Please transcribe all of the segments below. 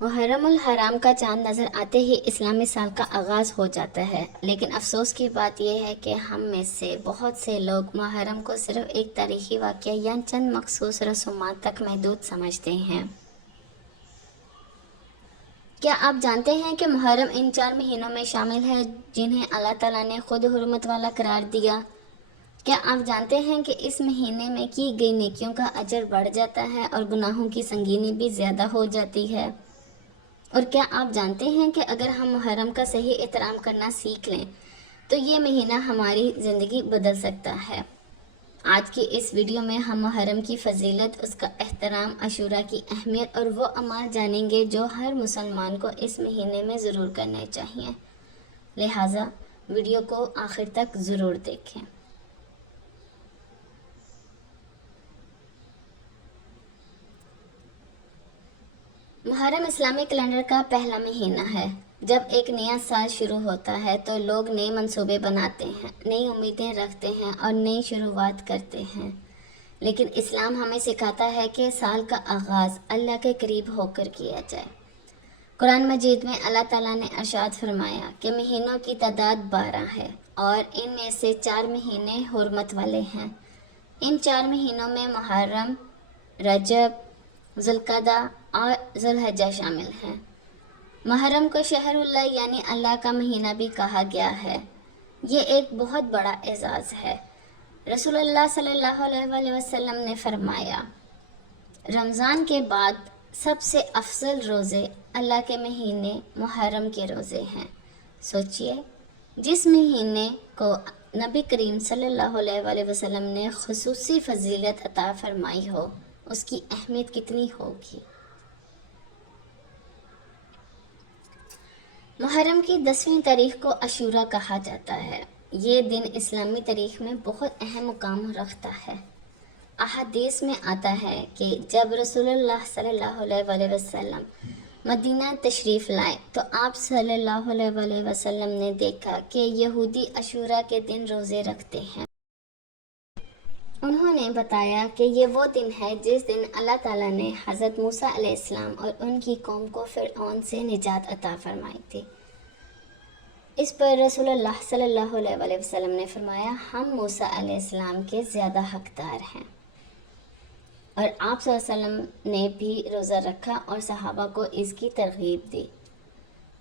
محرم الحرام کا چاند نظر آتے ہی اسلامی سال کا آغاز ہو جاتا ہے، لیکن افسوس کی بات یہ ہے کہ ہم میں سے بہت سے لوگ محرم کو صرف ایک تاریخی واقعہ یا چند مخصوص رسومات تک محدود سمجھتے ہیں۔ کیا آپ جانتے ہیں کہ محرم ان 4 مہینوں میں شامل ہے جنہیں اللہ تعالیٰ نے خود حرمت والا قرار دیا؟ کیا آپ جانتے ہیں کہ اس مہینے میں کی گئی نیکیوں کا اجر بڑھ جاتا ہے اور گناہوں کی سنگینی بھی زیادہ ہو جاتی ہے؟ اور کیا آپ جانتے ہیں کہ اگر ہم محرم کا صحیح احترام کرنا سیکھ لیں تو یہ مہینہ ہماری زندگی بدل سکتا ہے۔ آج کی اس ویڈیو میں ہم محرم کی فضیلت، اس کا احترام، عاشوراء کی اہمیت اور وہ اعمال جانیں گے جو ہر مسلمان کو اس مہینے میں ضرور کرنے چاہیے، لہٰذا ویڈیو کو آخر تک ضرور دیکھیں۔ محرم اسلامی کیلنڈر کا پہلا مہینہ ہے۔ جب ایک نیا سال شروع ہوتا ہے تو لوگ نئے منصوبے بناتے ہیں، نئی امیدیں رکھتے ہیں اور نئی شروعات کرتے ہیں، لیکن اسلام ہمیں سکھاتا ہے کہ سال کا آغاز اللہ کے قریب ہو کر کیا جائے۔ قرآن مجید میں اللہ تعالیٰ نے ارشاد فرمایا کہ مہینوں کی تعداد 12 ہے اور ان میں سے 4 مہینے حرمت والے ہیں۔ ان 4 مہینوں میں محرم، رجب، ذوالقعدہ اور ذوالحجہ شامل ہیں۔ محرم کو شہر اللہ یعنی اللہ کا مہینہ بھی کہا گیا ہے۔ یہ ایک بہت بڑا اعزاز ہے۔ رسول اللہ صلی اللہ علیہ وآلہ وسلم نے فرمایا، رمضان کے بعد سب سے افضل روزے اللہ کے مہینے محرم کے روزے ہیں۔ سوچئے، جس مہینے کو نبی کریم صلی اللہ علیہ وآلہ وسلم نے خصوصی فضیلت عطا فرمائی ہو، اس کی اہمیت کتنی ہوگی۔ محرم کی 10ویں تاریخ کو عاشوراء کہا جاتا ہے۔ یہ دن اسلامی تاریخ میں بہت اہم مقام رکھتا ہے۔ احادیث میں آتا ہے کہ جب رسول اللہ صلی اللہ علیہ وآلہ وسلم مدینہ تشریف لائے تو آپ صلی اللہ علیہ وآلہ وسلم نے دیکھا کہ یہودی عاشوراء کے دن روزے رکھتے ہیں۔ انہوں نے بتایا کہ یہ وہ دن ہے جس دن اللہ تعالیٰ نے حضرت موسیٰ علیہ السلام اور ان کی قوم کو فرعون سے نجات عطا فرمائی تھی۔ اس پر رسول اللہ صلی اللہ علیہ وآلہ وسلم نے فرمایا، ہم موسیٰ علیہ السلام کے زیادہ حقدار ہیں۔ اور آپ صلی اللہ علیہ وسلم نے بھی روزہ رکھا اور صحابہ کو اس کی ترغیب دی۔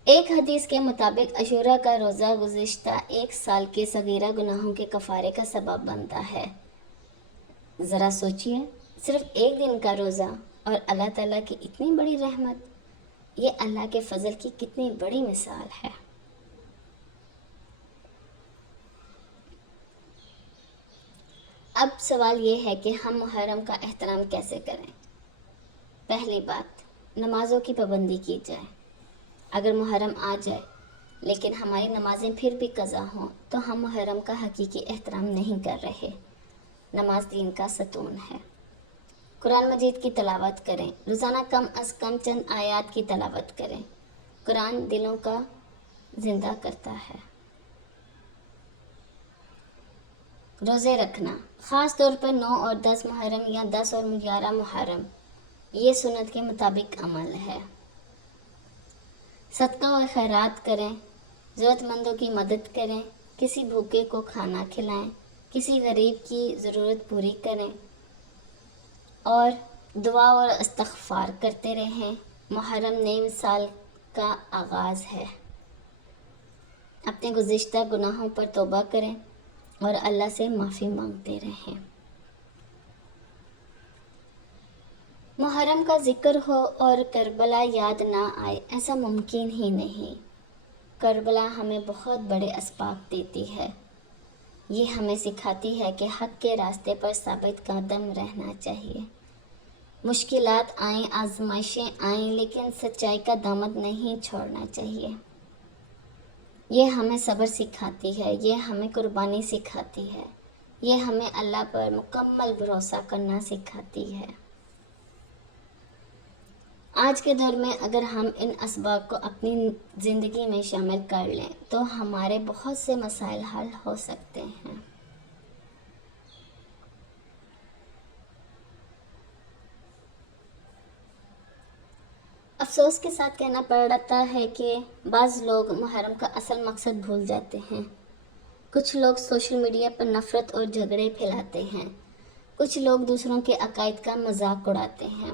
ایک حدیث کے مطابق عاشوراء کا روزہ گزشتہ ایک سال کے صغیرہ گناہوں کے کفارے کا سبب بنتا ہے۔ ذرا سوچئے، صرف ایک دن کا روزہ اور اللہ تعالیٰ کی اتنی بڑی رحمت، یہ اللہ کے فضل کی کتنی بڑی مثال ہے۔ اب سوال یہ ہے کہ ہم محرم کا احترام کیسے کریں؟ پہلی بات، نمازوں کی پابندی کی جائے۔ اگر محرم آ جائے لیکن ہماری نمازیں پھر بھی قضا ہوں تو ہم محرم کا حقیقی احترام نہیں کر رہے۔ نماز دین کا ستون ہے۔ قرآن مجید کی تلاوت کریں، روزانہ کم از کم چند آیات کی تلاوت کریں۔ قرآن دلوں کا زندہ کرتا ہے۔ روزے رکھنا، خاص طور پر 9 اور 10 محرم یا 10 اور 11 محرم، یہ سنت کے مطابق عمل ہے۔ صدقہ و خیرات کریں، ضرورت مندوں کی مدد کریں، کسی بھوکے کو کھانا کھلائیں، کسی غریب کی ضرورت پوری کریں اور دعا اور استغفار کرتے رہیں۔ محرم نئے سال کا آغاز ہے۔ اپنے گزشتہ گناہوں پر توبہ کریں اور اللہ سے معافی مانگتے رہیں۔ محرم کا ذکر ہو اور کربلا یاد نہ آئے، ایسا ممکن ہی نہیں۔ کربلا ہمیں بہت بڑے اسباق دیتی ہے۔ یہ ہمیں سکھاتی ہے کہ حق کے راستے پر ثابت قدم رہنا چاہیے۔ مشکلات آئیں، آزمائشیں آئیں، لیکن سچائی کا دامن نہیں چھوڑنا چاہیے۔ یہ ہمیں صبر سکھاتی ہے، یہ ہمیں قربانی سکھاتی ہے، یہ ہمیں اللہ پر مکمل بھروسہ کرنا سکھاتی ہے۔ آج کے دور میں اگر ہم ان اسباق کو اپنی زندگی میں شامل کر لیں تو ہمارے بہت سے مسائل حل ہو سکتے ہیں۔ افسوس کے ساتھ کہنا پڑتا ہے کہ بعض لوگ محرم کا اصل مقصد بھول جاتے ہیں۔ کچھ لوگ سوشل میڈیا پر نفرت اور جھگڑے پھیلاتے ہیں، کچھ لوگ دوسروں کے عقائد کا مذاق اڑاتے ہیں،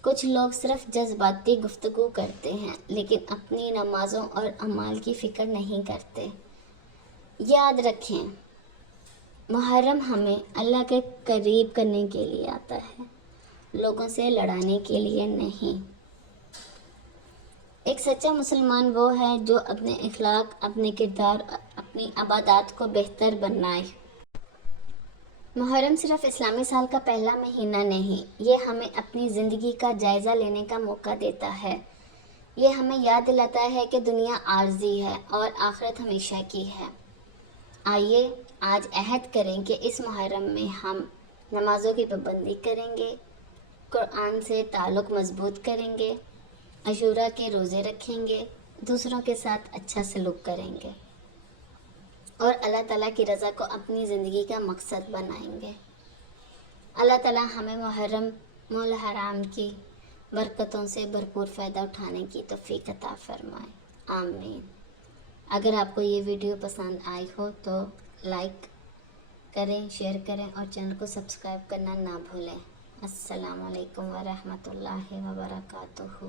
کچھ لوگ صرف جذباتی گفتگو کرتے ہیں لیکن اپنی نمازوں اور اعمال کی فکر نہیں کرتے۔ یاد رکھیں، محرم ہمیں اللہ کے قریب کرنے کے لیے آتا ہے، لوگوں سے لڑانے کے لیے نہیں۔ ایک سچا مسلمان وہ ہے جو اپنے اخلاق، اپنے کردار اور اپنی عبادات کو بہتر بنائے۔ محرم صرف اسلامی سال کا پہلا مہینہ نہیں، یہ ہمیں اپنی زندگی کا جائزہ لینے کا موقع دیتا ہے۔ یہ ہمیں یاد دلاتا ہے کہ دنیا عارضی ہے اور آخرت ہمیشہ کی ہے۔ آئیے آج عہد کریں کہ اس محرم میں ہم نمازوں کی پابندی کریں گے، قرآن سے تعلق مضبوط کریں گے، عاشوراء کے روزے رکھیں گے، دوسروں کے ساتھ اچھا سلوک کریں گے اور اللہ تعالیٰ کی رضا کو اپنی زندگی کا مقصد بنائیں گے۔ اللہ تعالیٰ ہمیں محرم الحرام کی برکتوں سے بھرپور فائدہ اٹھانے کی توفیق عطا فرمائے، آمین۔ اگر آپ کو یہ ویڈیو پسند آئی ہو تو لائک کریں، شیئر کریں اور چینل کو سبسکرائب کرنا نہ بھولیں۔ السلام علیکم ورحمۃ اللہ وبرکاتہ۔